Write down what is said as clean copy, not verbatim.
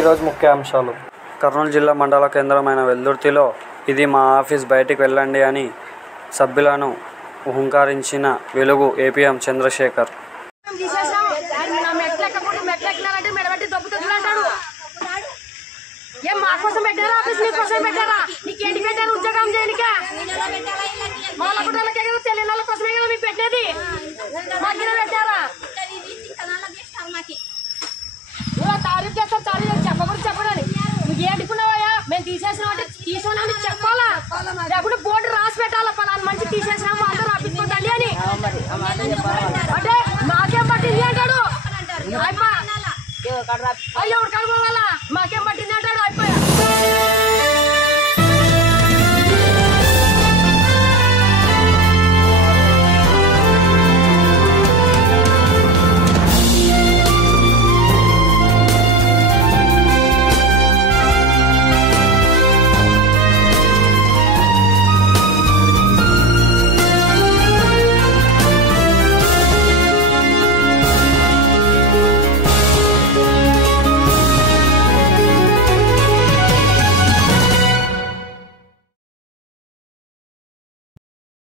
ఈరోజు ముఖ్యాంశాలు. కర్నూలు జిల్లా మండల కేంద్రమైన వెల్దుర్తిలో ఇది మా ఆఫీస్, బయటికి వెళ్ళండి అని సభ్యులను హుంకారించిన వెలుగు ఏపీఎం చంద్రశేఖర్. మేము తీసేసినామంటే తీసుకోండి చెప్పాలా, లేకుంటే బోర్డు రాసి పెట్టాలా, పలానా మంచి తీసేసినాము అందరూ రాపించుకోండి అని. అంటే మాకేం పట్టింది అంటాడు, ఎవరు కడుకోవాలా, మాకేం పట్టింది